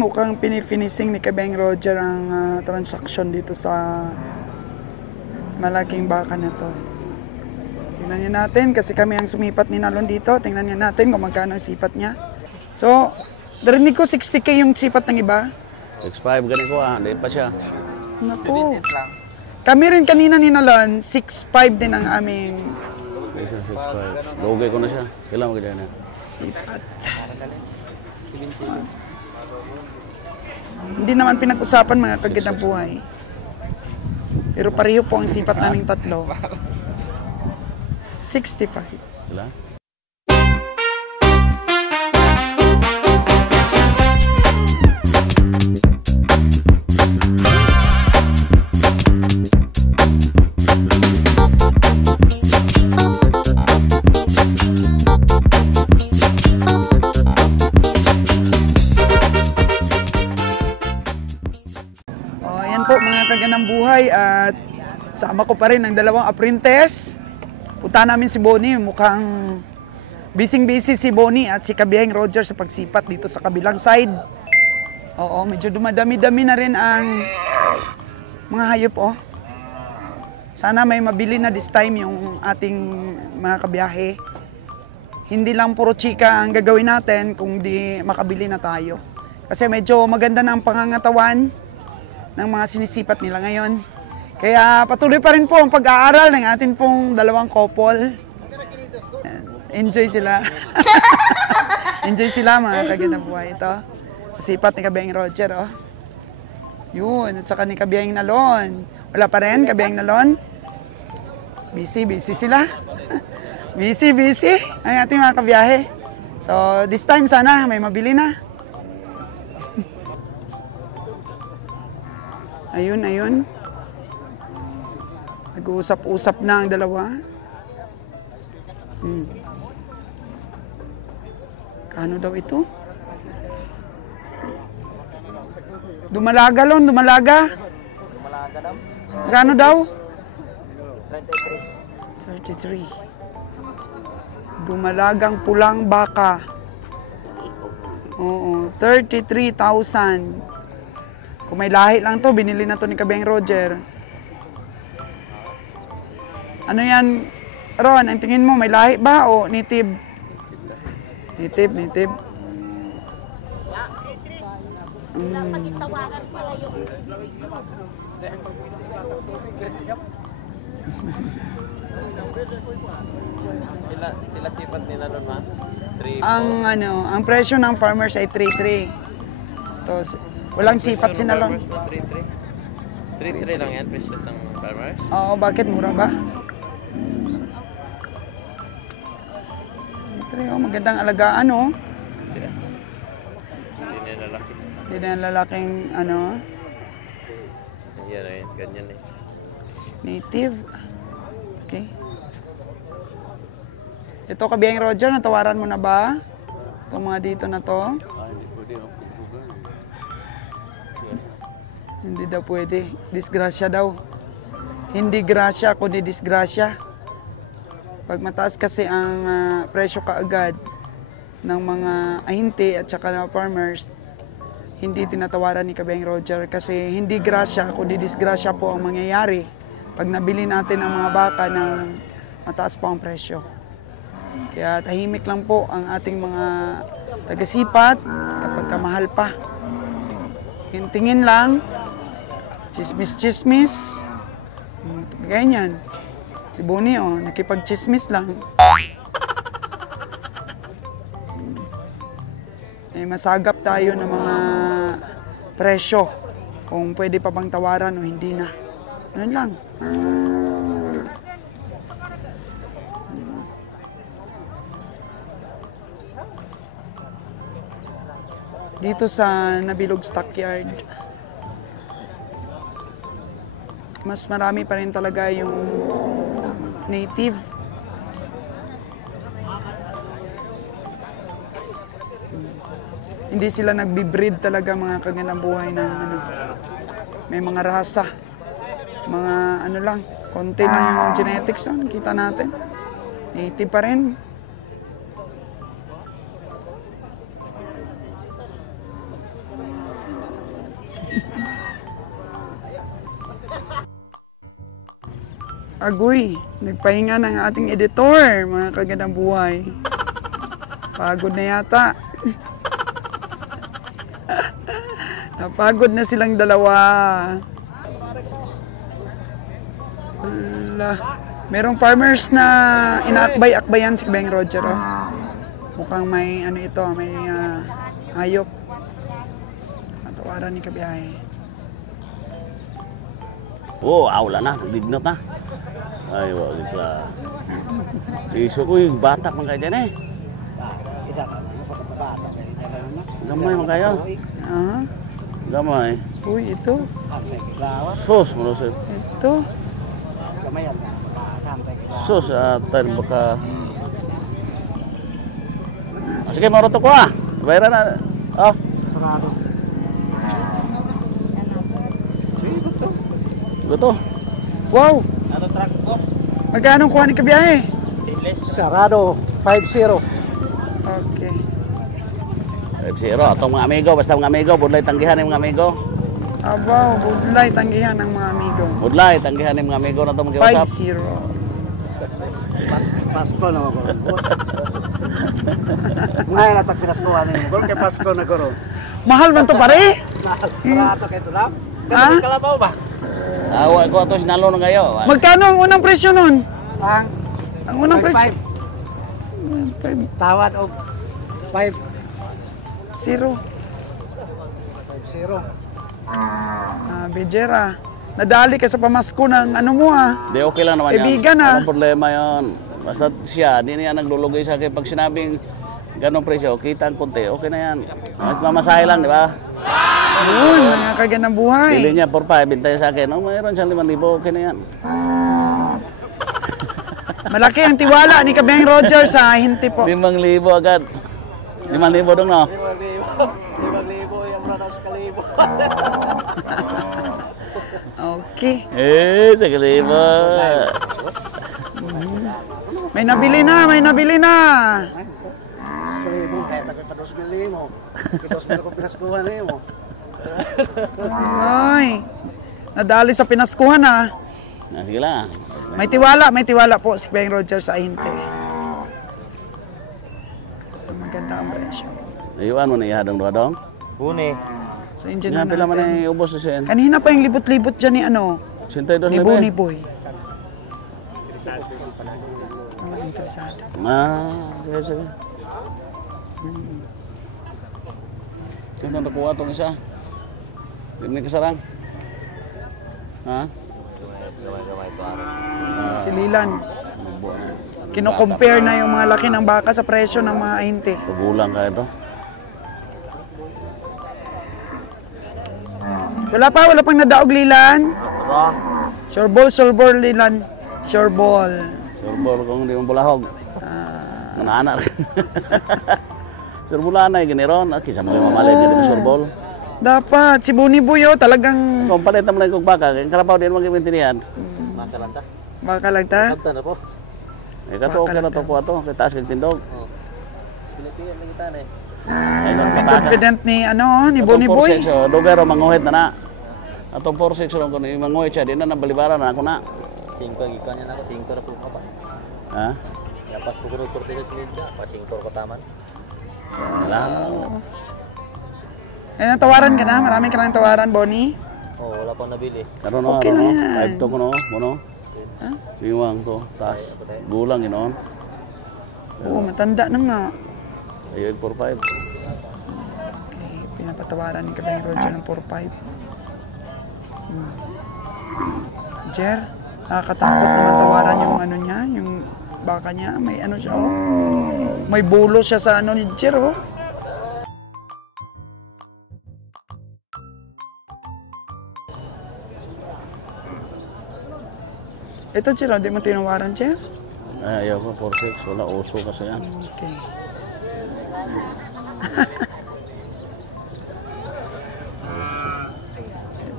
Mukhang pinifinishing ni Kabeng Roger ang transaction dito sa malaking baka na to. Tingnan niyo natin kasi kami ang sumipat ni Nalon dito. Tingnan niyo natin kung magkano ang sipat niya. So, narinig ko 60K yung sipat ng iba. 6.5 ganun ko hindi pa siya. Naku. Kami rin kanina ni Nalon, 6.5 din ang aming 6.5. Lugay ko na siya. Kailan mo kaya na? sipat. Hindi naman pinag-usapan mga kagandang buhay. Pero pareho po ang sipat naming tatlo. 65. Sila? Mga kagandang buhay at sama ko pa rin ang dalawang apprentice. Punta namin si Bonnie, mukhang busy si Bonnie at si Kabeng Roger sa pagsipat dito sa kabilang side. Oo, medyo dumadami-dami na rin ang mga hayop oh. Sana may mabili na this time yung ating mga kabiyahe. Hindi lang puro chika ang gagawin natin kung di makabili na tayo. Kasi medyo maganda na ang pangangatawan ng mga sinisipat nila ngayon. Kaya patuloy pa rin po ang pag-aaral ng atin pong dalawang couple. Enjoy sila. Enjoy sila mga kagandang buhay ito. Sipat ni Kabeng Roger oh. Yun, at saka ni Kabeng Nalon. Wala pa rin Kabeng Nalon. Busy sila. busy ang ating mga kabiyahe. So this time sana may mabili na. Ayun. Nag-uusap-usap na ang dalawa. Kano daw ito? Dumalaga. Kano daw? 33. Dumalagang pulang baka. Oo, 33,000. Kung may lahi lang to, binili na to ni Kabeng Roger. Ano yan, Ron? Ang tingin mo, may lahi ba o native? Native. Pila sipat nila nun ma? Ang presyo ng farmers ay 3.3. Tapos, walang sipat si Nalon. 3.3 lang yan, presyo ng farmers? Oo, bakit? Mura ba? 3, magandang alagaan, oh. Hindi na lalaki. Hindi na lalaking, Yan, ganyan eh. Native. Okay. Ito, Kabeng Roger, natawaran mo na ba? Itong mga dito na to? Hindi daw pwede. Disgrasya daw. Hindi grasya, kundi disgrasya. Pag mataas kasi ang presyo kaagad ng mga ahinti at saka ng farmers, hindi tinatawaran ni Kabeng Roger kasi hindi grasya, kundi disgrasya po ang mangyayari pag nabili natin ang mga baka ng mataas pa ang presyo. Kaya tahimik lang po ang ating mga tagasipat kapag kamahal pa. Tingin lang, chismis. Ganyan. Si Bonnie, nakipag-chismis lang. Masagap tayo ng mga presyo. Kung pwede pa bang tawaran o hindi na. Ganun lang. Dito sa Nabilog Stockyard, mas marami pa rin talaga yung native. Hindi sila nagbi-breed talaga mga kagandang buhay ng may mga rasa. Mga lang, konti lang yung genetics nakita natin. Native pa rin. Agoy, nagpahinga ng ating editor, mga kagandang buhay. Pagod na yata. Napagod na silang dalawa. Wala. Merong farmers na inaakbay-akbayan si Kabayang Roger. Oh. Mukhang may ano ito, may hayop. Natawaran ni Kabiyahe. Oh, wala na. Lignot na. Ay, wala pala. Iso ko yung batak man kayo dyan eh. Gamay man kayo. Ah, Gamay. uy, ito. Sus, malusip. Ito. Sus, tayo baka... Sige, maroto ko ah. Bayaran na. Oh. Gusto. Wow! Ano truck po? Magkano kuha ni Kabiyahe? Stainless. Sarado, 5-0. Okay. 5-0. Atong mga amigo, basta mga amigo, budlay tanggihan ng mga amigo. Abaw, budlay tanggihan ng mga amigo. Budlay tanggihan ng mga amigo na itong mag-iwasap. 5-0. Pasko na ako. Ngayon na tagpinaskuhan ninyo. Gol kay Pasko na guro. Mahal man to pare? Barato kay Tulap. Ha? Kalabaw ba? Awa ko ito sinalo na kayo. Magkano ang unang presyo nun? Ang unang presyo? 5. Tawad og 5. 0. 5-0. Bejera. Nadali ka sa pamasko ng ano mo ah. Di okay lang naman yan. Kaibigan, ah. Walang problema yun. Basta siya, di niya naglulugay sa akin. Pag sinabing ganong presyo, kita ang konti, okay na yan. At mamasahe lang, di ba? Yun, mga kagandang buhay. Pili niya 4-5, bintay sa akin. Oh, mayroon siyang 5,000, okay na yan. Malaki ang tiwala ni Kabayang Roger sa hinti po. 5,000 agad. 5,000 dong, no? 5,000 yung Ranos Kalibo. Okay. Sa Kalibo. May nabili na, may nabili na. Kalibo, kaya tayo pa 2,000 mo. 2,000 ko pinaskuhan mo. Ay. Nadali sa pinaskuhan ah. Sige lang. May tiwala po si Kabayang Roger sa hinti. Maganda ang presyo. Ayuan mo na ihadong doon. Huni. So, engine Nga na pila man natin. ay ubos na siya. Kanina pa yung libot-libot dyan ni ano, 62 ni na Boni ba? Boy. Interesado. Sige. Sino nakuha itong isa? Limni kasarang? Ha? Gamay-gamay ito araw. Sililan. Kino-compare na yung mga laki ng baka sa presyo ng mga hinti. Pagulang ka ito. Wala pang nadaog lilan. Sureball lilan. Sureball. Surbol kung hindi mo bulahog. Manana rin. Surbol anay, giniron. Kisa mo yung mamalit ka din surbol. Dapat, si Boni Boy oh, talagang Kung palit mo lang kong baka, kaya karapaw din mag-ibintinihan. Makalanta. baka lang ta. Sabta na po. Eh, kato, okay na ito po ito. Kaya taas kang tindog. Pilipiyan lang kita na eh. Ay, nung pataka. Confident ni ni Boni Boy. Dugero, manguhit na na. Atong 4-6, kung yung manguhit siya, di na nabalibaran na ako na. 5 ang ikan niya na ako. 5 na po kapas. Ha? Yapas po kuno kurti sa smidja. Pa 5 ko taman. Wala mo. Ayun, tawaran ka na. Marami ka nang tawaran, Boni. Oh, wala pang nabili. Karoon no, Okay karoon lang no. yan. 5 to ko no, mono. Liwang to, taas. Gulang ginoon. Oo, matanda na nga. Ayun, 4-5. Okay, pinapatawaran ni Kabayang Roger ng 4-5. Jer, nakakatakot naman tawaran yung ano niya, yung baka niya. May ano siya, oh. May bulo siya sa ano ni Jer, oh. Ito, Jer, di mo tinawaran, Jer? Ay, ayaw ko, 4-6. Wala, uso kasi yan. Okay.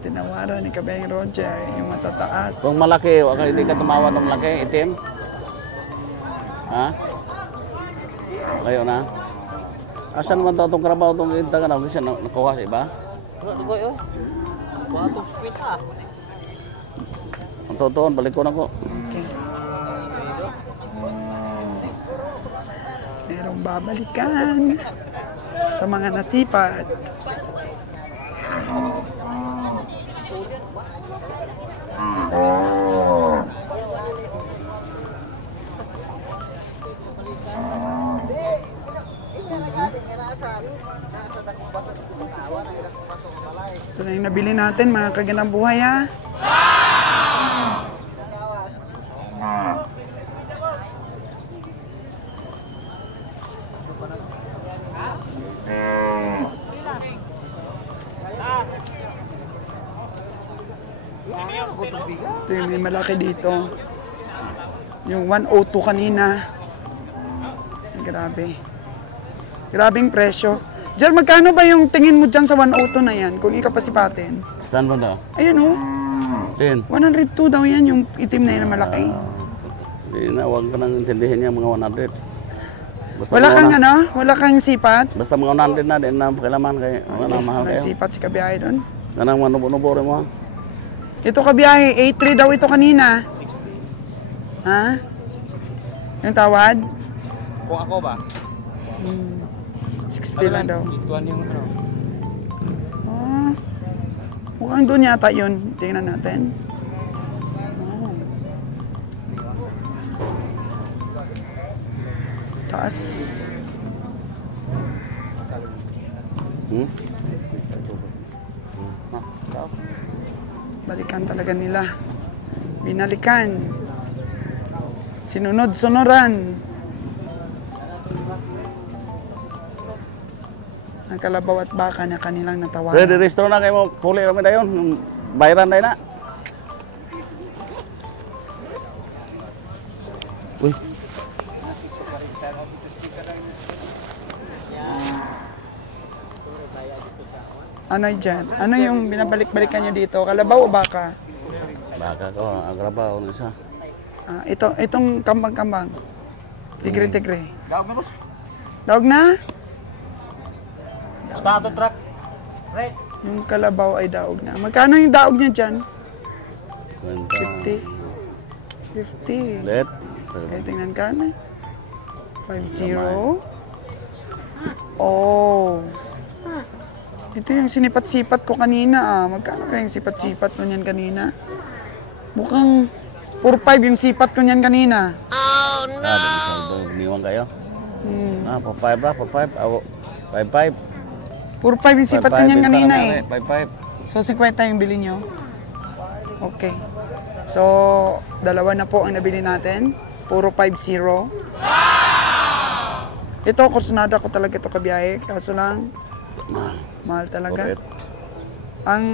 Tinawaran ni Kabayang Roger, yung matataas. Kung malaki, wag hindi ka tumawa ng malaki, itim. Ha? Kayo na. Asan naman itong karabaw itong intagan na? Kasi nakuha sa iba? Wala dugoy oh. Wala tong smidja. Ang totoo, balik ko na ko. Okay. mayroong babalikan sa mga nasipat. Ito na yung nabili natin, mga kaganang buhay ha. Ito yung may malaki dito. Yung 102 kanina. Grabe. Grabing presyo. Jer, magkano ba yung tingin mo dyan sa 102 na yan? Kung ikapasipatin. Saan ba na? Ayun o. 10. 102 daw yan yung itim na yan na malaki. Hindi na, huwag ka nang intindihin niya mga 100. Basta Wala mga kang una- ano? Wala kang sipat? Basta mga 100 na din na pakilaman kay wala na mahal May kayo. sipat si Kabiyahe doon. Ganang manubo-nubo rin mo. Ito Kabiyahe, 83 daw ito kanina. Ha? Yung tawad? Kung ako ba? 60 lang daw. Ituan yung ano. Oh, mukhang doon yata yun. Tingnan natin. Oh. Taas. Balikan talaga nila. Binalikan. Sinunod-sunuran. Ang kalabaw at baka na kanilang natawanan. Ready restro na kayo mo. Puli namin na yun. Yung bayaran na yun na. Uy. Ano dyan? Ano yung binabalik-balikan nyo dito? Kalabaw o baka? Baka ko, agrabaw ng isa. Ah, itong kambang-kambang. Tigre-tigre. Gawag na boss. Dawag na? Tato truck. Right. Yung kalabaw ay daog na. Magkano yung daog niya dyan? 50. 50. Let. Eh, tingnan ka na. 50. Oh. Ito yung sinipat-sipat ko kanina ah. Magkano kaya yung sipat-sipat ko niyan kanina? Mukhang 4-5 yung sipat ko niyan kanina. Ah, niwang kayo. Ah, 4-5 ra, 4-5. 5-5. 4-5 yung sipat ko niyan kanina eh. 5-5. So, 50 yung bili nyo? Okay. So, dalawa na po ang nabili natin. Puro 5-0. Ito, kursunada ko talaga ito Kabiyahe. Kaso lang, mahal talaga. Correct. Ang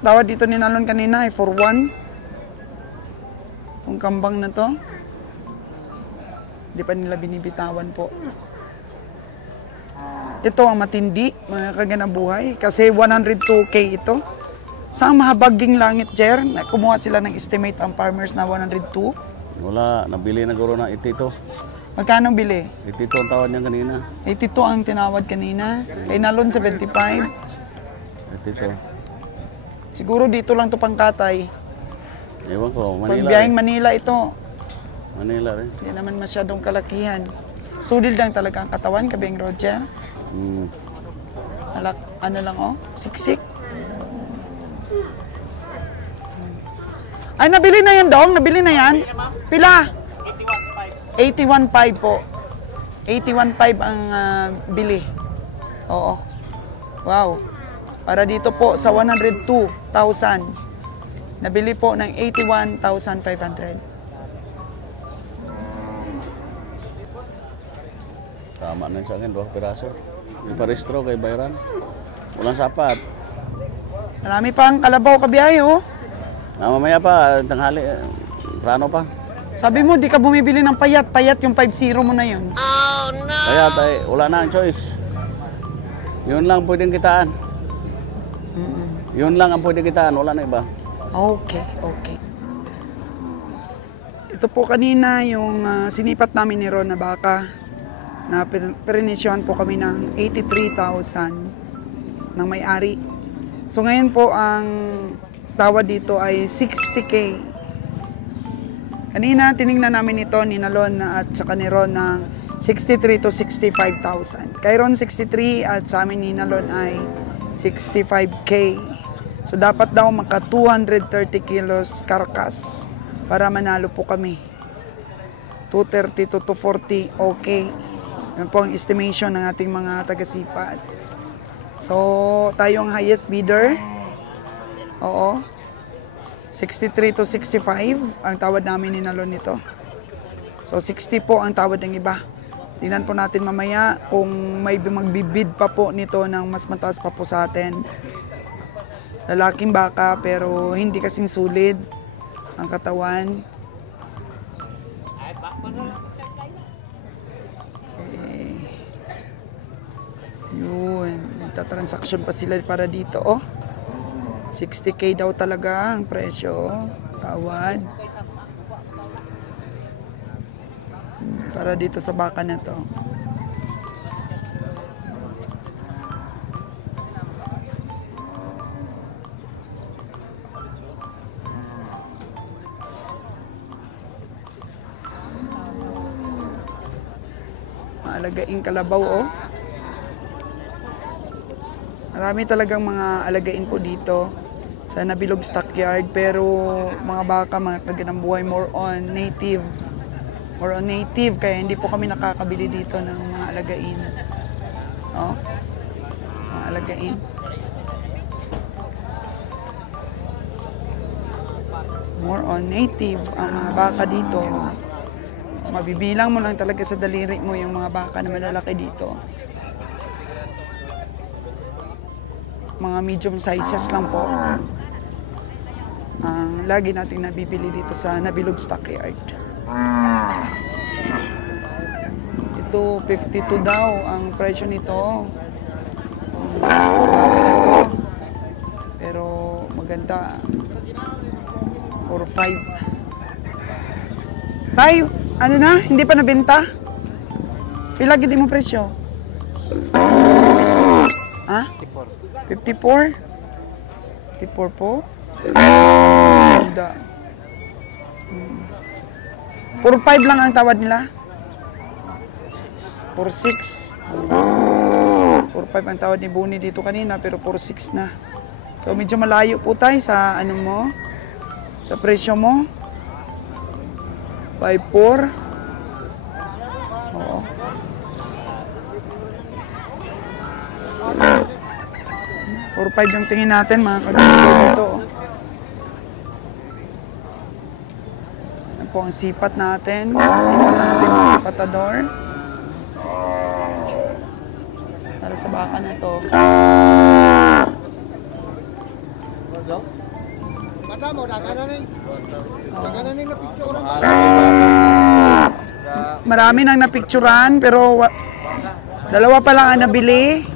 tawad dito ni Nalon kanina ay 4-1. Kung kambang na to. Di pa nila binibitawan po. Ito ang matindi, mga kaganabuhay. Kasi 102K ito. Sa mahabaging langit, Jer, kumuha sila ng estimate ang farmers na 102. Wala, nabili na guro na 82. Magkano bili? 82 ang tawad niya kanina. 82 ang tinawad kanina. Kay Nalon 75. 82. Siguro dito lang to pangkatay. Ewan ko, Manila Pagbiyahing rin. Manila ito. Manila rin. Hindi naman masyadong kalakihan. Sudil lang talaga ang katawan, Kabing Roger. Ano lang oh, siksik. Ay, nabili na yan, Dong. Nabili na yan. Pila? 81.5 po. 81.5 ang bili. Oo. Wow. Para dito po sa 102,000. Nabili po ng 81,500. Tama na yun sa akin, 2 piraso. May paristro kay Bayran. Walang sapat. Marami pang kalabaw Kabiyahe, oh. Mamaya pa, tanghali, prano pa. Sabi mo, di ka bumibili ng payat. Payat yung 5-0 mo na yun. Kaya tayo, wala na ang choice. Yun lang pwedeng kitaan. Yun lang ang pwedeng kitaan, wala na iba. Okay, okay. Ito po kanina yung sinipat namin ni Ron na baka na perinisyon po kami ng 83,000 ng may-ari. So ngayon po ang tawad dito ay 60K. Kanina tiningnan namin ito ni Nalon at saka ni Ron ng 63 to 65,000. Kay Ron 63 at sa amin ni Nalon ay 65K. So dapat daw maka 230 kilos karkas para manalo po kami. 230 to 240, okay. Yan po ang estimation ng ating mga taga-sipat. So tayo ang highest bidder. Oo. 63 to 65 ang tawad namin ni Nalon nito. So 60 po ang tawad ng iba. Tingnan po natin mamaya kung may magbibid pa po nito ng mas mataas pa po sa atin. Lalaking baka pero hindi kasing sulit ang katawan. Yun, nagtatransaksyon pa sila para dito. Oh, 60K daw talaga ang presyo. Tawad. Para dito sa baka na to. Alagaing kalabaw, oh. Marami talagang mga alagain po dito sa Nabilog Stockyard, pero mga baka, mga kaganang buhay, more on native, kaya hindi po kami nakakabili dito ng mga alagain. Oh, mga alagain. More on native ang mga baka dito. Mabibilang mo lang talaga sa daliri mo yung mga baka na malalaki dito. Mga medium sizes lang po ang lagi nating nabibili dito sa Nabilog Stockyard. Ito 52 daw ang presyo nito. Bago na to. Pero maganda. 4-5. Tay, ano na? Hindi pa nabenta? Pila gid mo presyo? Ha? 54? 54 po? Ganda. 4-5 lang ang tawad nila. 4-6. 4-5 ang tawad ni Buni dito kanina, pero 4-6 na. So medyo malayo po tayo sa ano mo, sa presyo mo. 5-4. Oo. 4-5 yung tingin natin, mga kagawin dito. Yan po ang sipat natin. Sipat na natin mga sipatador. Para sa baka na to. Marami nang napicturan, pero dalawa pa lang ang nabili.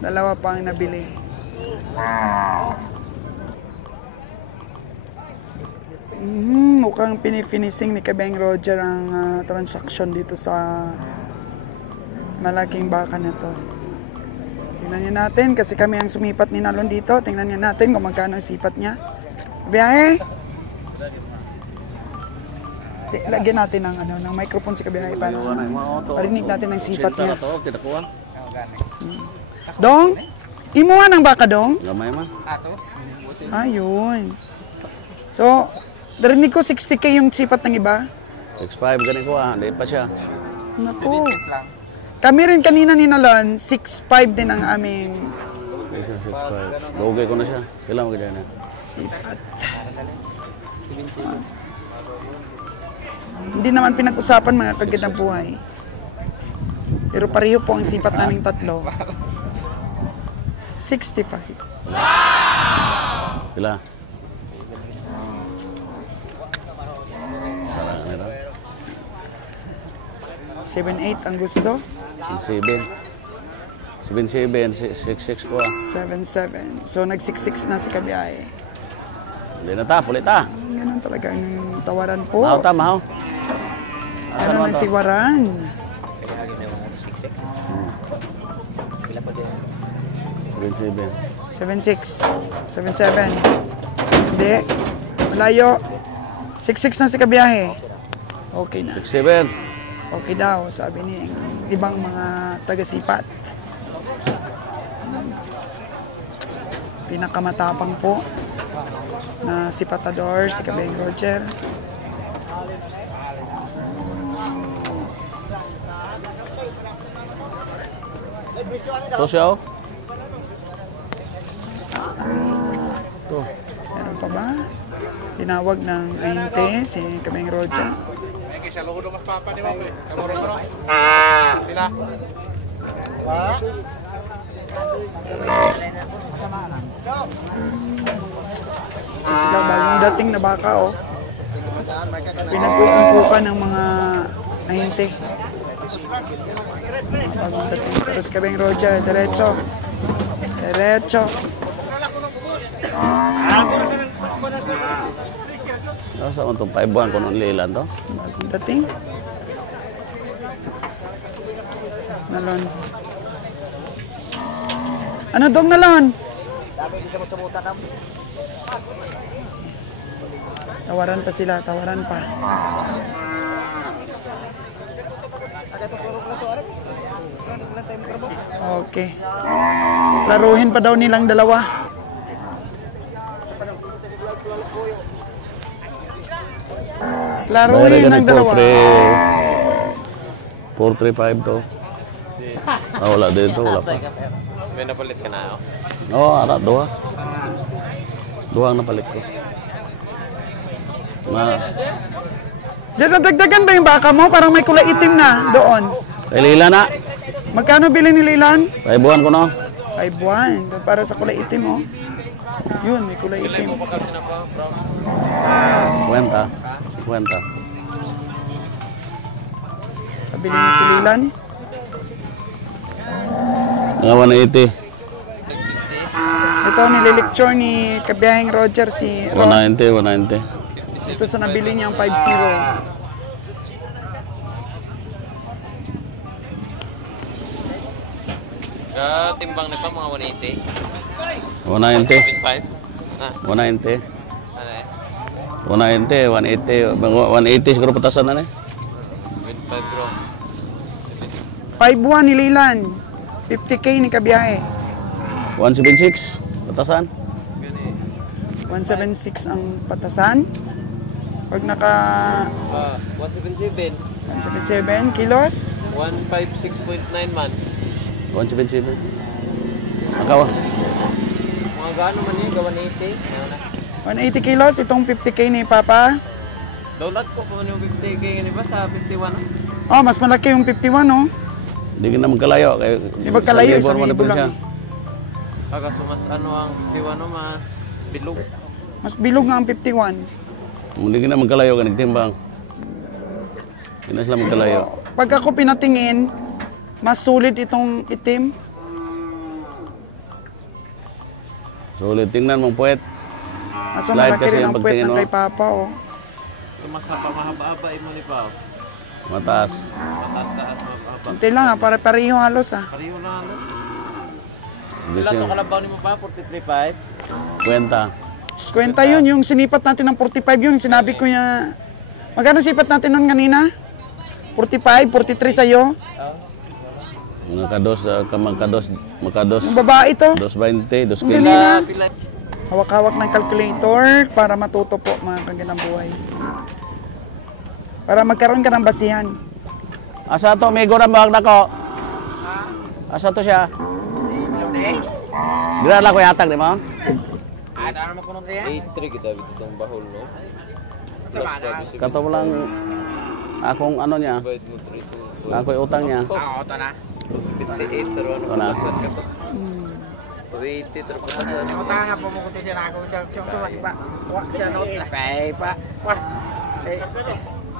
Dalawa pa ang nabili. Mukhang pinifinishing ni Kabeng Roger ang transaction dito sa malaking baka na to. Tingnan niyo natin kasi kami ang sumipat ni Nalon dito. Tingnan niyo natin kung magkano ang sipat niya. Kabiyahe! Lagyan natin ng, ng microphone si Kabiyahe para parinig natin ang sipat niya. Dong, imuha ng baka, Dong? Gamay man. Ayun. So, narinig ko 60K yung sipat ng iba. 6'5", ganun ko hindi pa siya. Naku. Kami rin kanina ni Nalon, 6'5 din ang aming 6'5". Lugay ko na siya. Kailan mo ganyan na? sipat. Hindi naman pinag-usapan mga kagandang buhay. Pero pareho po ang sipat naming tatlo. 65. Kila? Sarang nila. 7-8 ang gusto. 7. 6 ko 7-7. So nag-6-6 na si Kabiyahe. Hindi na ta, pulit ta. Ganun talaga ang tawaran po. Mahaw ta, mahaw. Ganun ang tiwaran. 7-6. 7-7. Hindi. Malayo. 6-6 na si Kabiyahe. Okay na. 67. Okay daw, sabi ni ibang mga taga-sipat. Pinakamatapang po na sipatador, si Kabeng Roger. Ito siya, oh. Ito. Meron pa ba? Tinawag ng ahinte si Kabeng Roger. Ito sila, bagong dating na baka, oh. Pinagkukumpukan ng mga ahinte. Bagong dating. Pero si Kabeng Roger, diretso. Diretso. Nasa ko itong 5 buwan ko nung lilan to. Bagong dating. Nalon. Ano dong nalon? Tawaran pa sila, tawaran pa. Okay. Laruhin pa daw nilang dalawa. Laruhin ng dalawa. 435 to. Ah, wala dito, wala pa. May napalit ka na, oh. Oo, ara, duha. Duha ang napalit ko. Diyan nadagdagan ba yung baka mo? Parang may kulay itim na doon. Kay Lila na. Magkano bili ni Lilan? 5 buwan ko no. 5 buwan. Para sa kulay itim, oh. Yun, may kulay itim. Bakal sila pa, bro. Kwenta. Kwenta. Pabili ni si Lilan. Nga 180. Ito, nililecture ni Kabiyahing Roger si Ron. 190, 190. Ito sa nabili niyang 5-0. Timbang na pa, mga 180. 190. 1.5. Ah, 190. ano eh? 190, 180. 180 siguro patasan na eh. 1.5, bro. 5-1 ni Lilan. 50K ni Kabiyahe. 176 patasan. 176 ang patasan. Pag naka 177. 177 kilos. 156.9 man. 177. Akaw. Mga gaano man yun, 180. Ano na? 180 kilos. Itong 50K ni Papa. Daulat ko kung ano yung 50K ganun ba sa 51. Oh, mas malaki yung 51, oh. Hindi ka na magkalayo. Di magkalayo, isang libo lang. Kaso mas ano ang 51, no, mas bilog. Mas bilog nga ang 51. Hindi ka na magkalayo ka nagtimbang. Hindi na sila magkalayo. Pag ako pinatingin, mas sulit itong itim. So ulit, tingnan mong puwet. Aso Slide malaki kasi rin yung ang puwet pagtingin ng mo. kay Papa, oh. Masapa mahaba-haba mo ni Pao. Mataas. Mataas-taas mahaba. Kunti lang, ah. Pareho halos, ah. Pareho na ano. Hindi Ilan siya. to kalabaw ni mo pa? 43.5? Kwenta. Kwenta yun, yung sinipat natin ng 45 yun. Sinabi ko niya, magkano sipat natin nun kanina? 45, 43 sa'yo. Mga kados, makados. Yung babae to. 220, Yung 215. kanina. Hawak-hawak ng calculator para matuto po mga kaganang buhay. Para magkaroon ka ng basihan. Asa to, may gurang bahag na ko. Asa to siya? Dira lang ko yatag, di mo? 83 kita dito itong bahol, no? Kato mo lang akong ano niya, Divide mo 3 to ako'y utang niya. ito na. 58 pero ano Wala. patasan ka to? 280 pero patasan. Utang nga po mo kung siya na ako siya suwat pa. Wak siya note lah. Kay pa. Wah.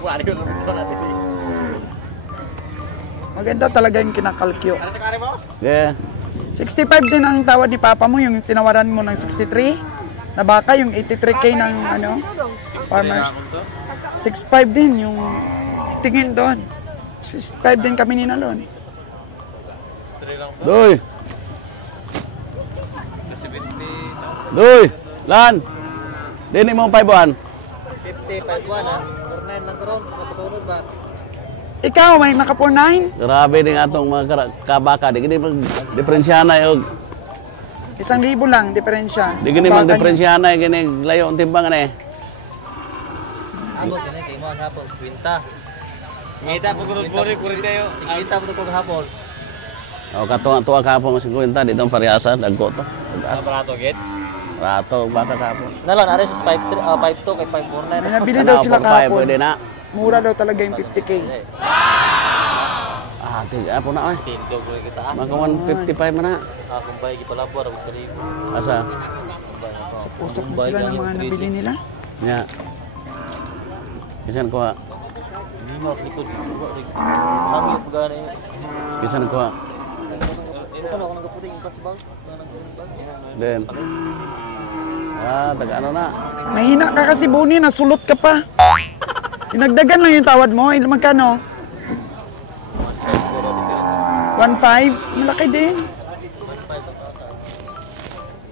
Wala ko naman ito natin. Maganda talaga yung kinakalkyo. Ano sa kare boss? Yeah. 65 din ang tawad ni Papa mo, yung tinawaran mo ng 63. Na baka yung 83K ng ano, farmers. 65 din yung tingin doon. 65 din kami ninalon. Doy! 70. Doy! Lan! Dini mo 5 buwan. 50 plus 1 ha? 49 lang karon, makasunod ba? Ikaw, may naka 49? Grabe din atong mga kabaka. Di gini mag-diferensya na yung... 1,000 lang, diferensya. Di gini Baka mag-diferensya na yung gini layo ang timbangan eh. Ako kanay kay mo ang hapon, kwenta. Ngita po gulod bori kurin kayo. Kita mo to hapon. O katuwa kahapon mas 50 dito ang parehasa, dagko to. Barato, get? Rato, baka kahapon. Nalon, ari sa 52 kay 549. May nabili daw sila kahapon. Pwede na. Mura daw talaga yung 50K. Ah, tiga po na ay. Tinto ko kita ah. Maka 155 man na. Akong bay gipalabor ang kalibo. Asa? Usap na sila ng mga nabili nila. Nya. Kisan ko ha. Lima likod. Kami pagana. Kisan ko ha. Ito pa ako nagaputing ikat sa bag. Then. Ah, taga ano na. Mahina ka kasi Boni, nasulot ka pa. Dinagdagan lang yung tawad mo. Ilan magkano? 1.5? Malaki din.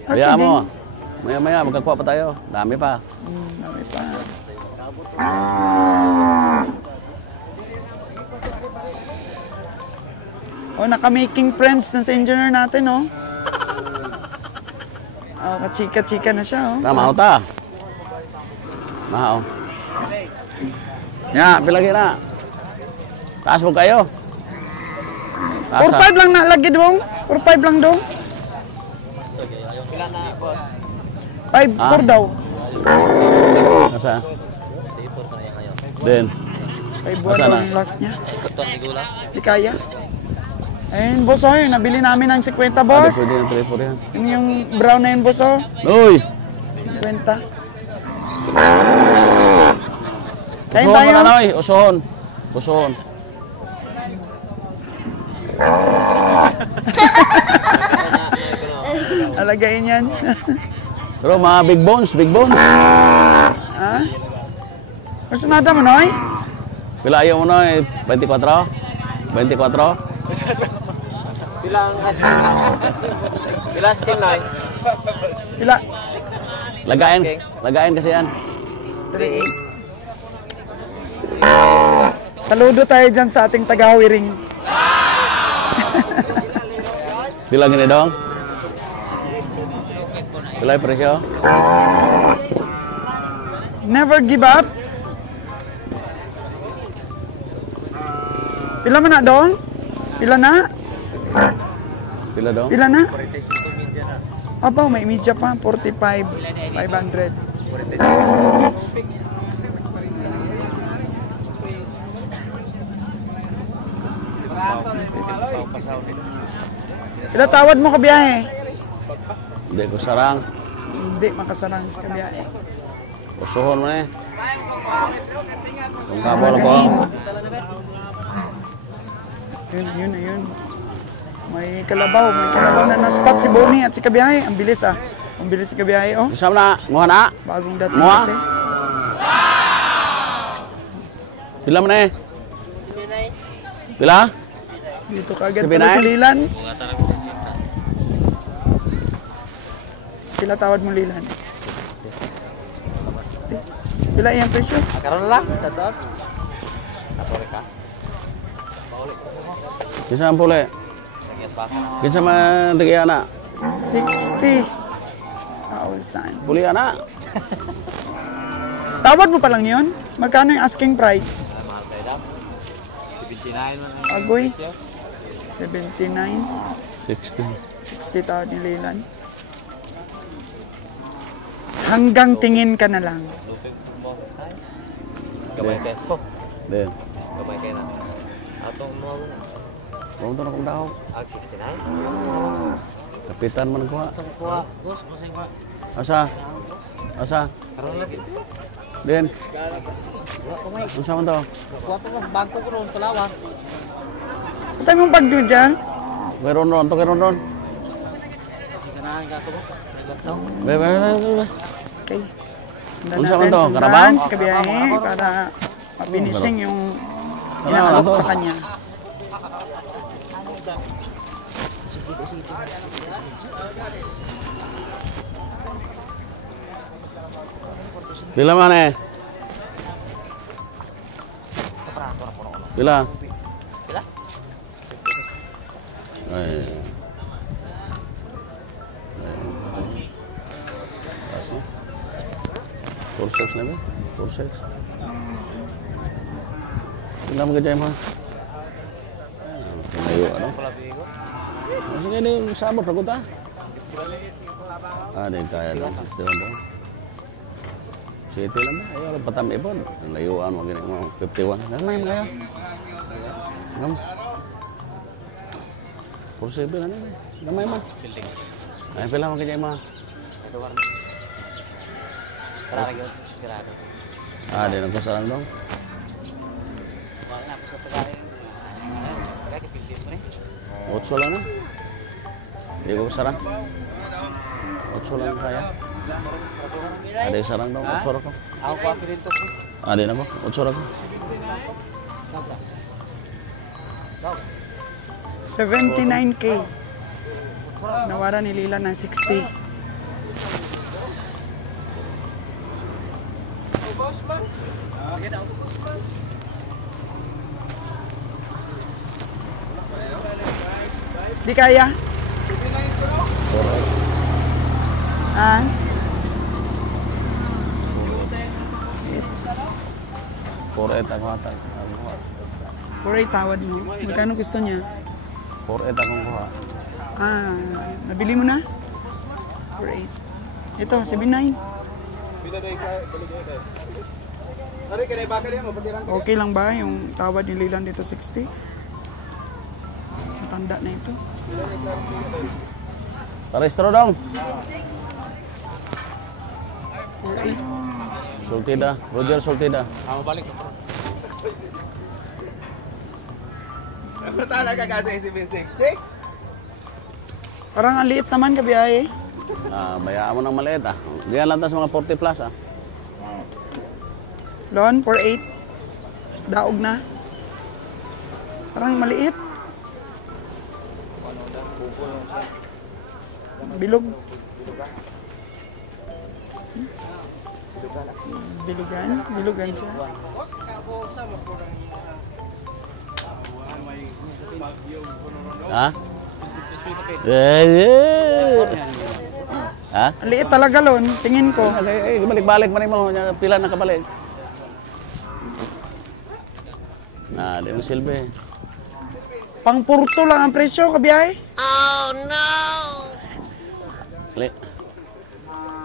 Kaya mo. Maya-maya magkakuha pa tayo. Dami pa. Dami pa. Oh, naka-making friends na sa engineer natin, oh. Oh, kachika-chika na siya, oh. Tama ta. Mahao. Nya, pilagi na. Taas mo kayo. 4.5 lang nalagi dong. 4.5 lang dong. 5.4 daw. Asa? Then. 5 buwan Asa daw na? yung last niya. Katon ni gula. Di kaya. Ayun, boss, oh. Nabili namin ng 50, Ade boss. pwede yung 3 yan. Yun yung brown na yun, boss, oh. Uy! 50. Kain Usuhon tayo. mo na, oy. Usuhon. Usuhon. Alagayin yan. Pero mga big bones, big bones. Ha? Personada mo, Noy? Pila ayaw mo na eh? 24? 24? Bilang asking. Bilang asking na Pila? Lagain kasi yan. 3.8. Saludo tayo dyan sa ating taga-Hawiring. Pila gini dong? Pila yung presyo? Never give up. Pila man na, dong? Pila na? Pila dong? Pila na? Apo, may media pa. 45. 500. Pila tawad mo kabiyahe? Hindi ko sarang. Hindi, makasarang sa kabiyahe. Usuhon mo na eh. Kung kabal ko. Yun na yun. May kalabaw na na-spot si Bonnie at si Kabiyahe. Ang bilis ah. Ang bilis si Kabiyahe oh. Isam na, muha na. Bagong dating Mua. kasi. Pila mo na eh. Pila? Dito kagad Si pala Binay? si Lilan. Pila tawad mo Lilan? Pila iyang presyo? Karon lang, dadot. ka. Kinsa ang puli? Kinsa man tigiya na? 60,000. Puli na. Tawad mo pa lang yun? Magkano yung asking price? Mahal tayo daw. 79 man. Agoy. 79. 60. 60 tawad ni Lilan. Hanggang tingin ka na lang. Gamay kayo. Then. Gamay kayo na. Atong mo na. Kung ito na kong daw. Ag 69. Kapitan man ko. Kuha, boss, masay ba? Asa? Asa? Karon lang. Then. Unsa man to? Kuha pa mo bangko ko noon palawa. Saan mong bag nyo dyan? Meron ron to, meron ron. Ganahan ka to. Be. Okay. Unsa man to? Karabaw? Si Kabiyahe para mapinising yung Karabaw inaalok to. sa kanya. Pila man eh. Pila? Pila? Ay. Taas mo. 4-6 na ba? 4-6. Pila mo ka dyan, ma? Pinayo, ano? Sige, di sabot ako ta. Di kaya lang. City lang ba? Ayaw lang patami po. Layuan mo, gini mo. 51. Gamay mo kayo. Gam. 47 ano eh. Gamay mo. Ay, pila mo ka dyan, ma? Di nagkasarang dong. Otso lang na. Di ko sarang. Otso lang kaya. Ada yang sarang dong, otso ko. Ako pa rin to. Ada na ko, otso ko. 79K. Nawara ni Lila ng 60. Di kaya? Ah? 48 ako ata. 48 tawad mo. Magkano gusto niya? 48 akong kuha. Nabili mo na? 48. Ito, 79. Okay lang ba yung tawad ni Lilan dito 60? Matanda na ito. Parehistro dong. 48. Sultida, Roger Sultida. Ako balik. Talaga kasi si 60? Parang ang liit naman kabiyahe. Bayaan mo ng maliit ah. Diyan lang tas mga 40 plus ah. Lon, 48. Daog na. Parang maliit. Bilog. Bilugan? Bilugan siya. Ha? Ha? Ang liit talaga, Lon. Tingin ko. Balik-balik man mo. Pila na kabalik. Di mo silbi. Pang purto lang ang presyo, kabiyahe. Oh no!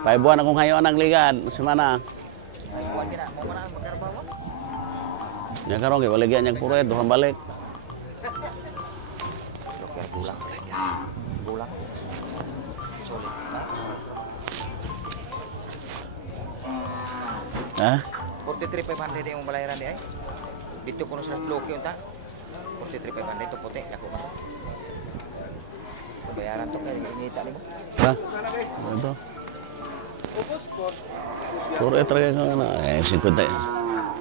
5 buwan akong ngayon ang ligan. Semana. Nya karon kay wala gyud yang puro duha balik. Gulang. Solid. Ha? 43,500 yung balayaran di ay. Dito ko sa bloke yun ta. 43,500 to puti. Ako man. Bayaran to kaya inita nimo. Ha? Ito. Puro etra ka na. 50.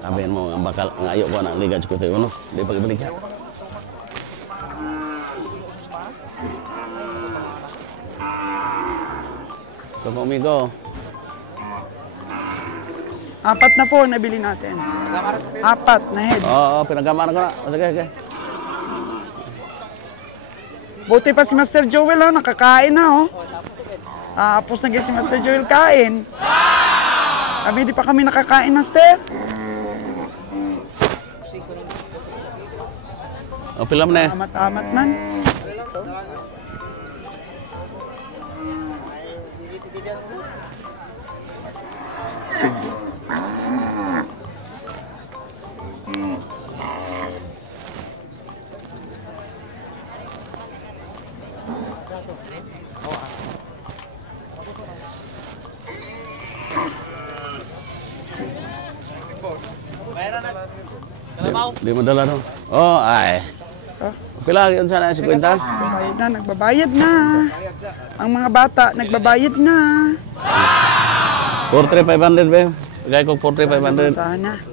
Sabihin mo, bakal ngayo ko na liga 51. Di pag-ibalik ka. Kung umigo. 4 na po nabili natin. 4 na heads. Oo, pinagamaran ko na. Sige, sige. Buti pa si Master Joel, oh, nakakain na, oh. Tapos na si Master Joel kain. Kami, di pa kami nakakain, Master. O, pila mo na eh. Amat-amat man. Di mo dala no? Oh, ay. Pila yun sana 50? Nagbabayad na, nagbabayad na. Ang mga bata, nagbabayad na. 43,500 ba? Bigay ko 43,500. Sana.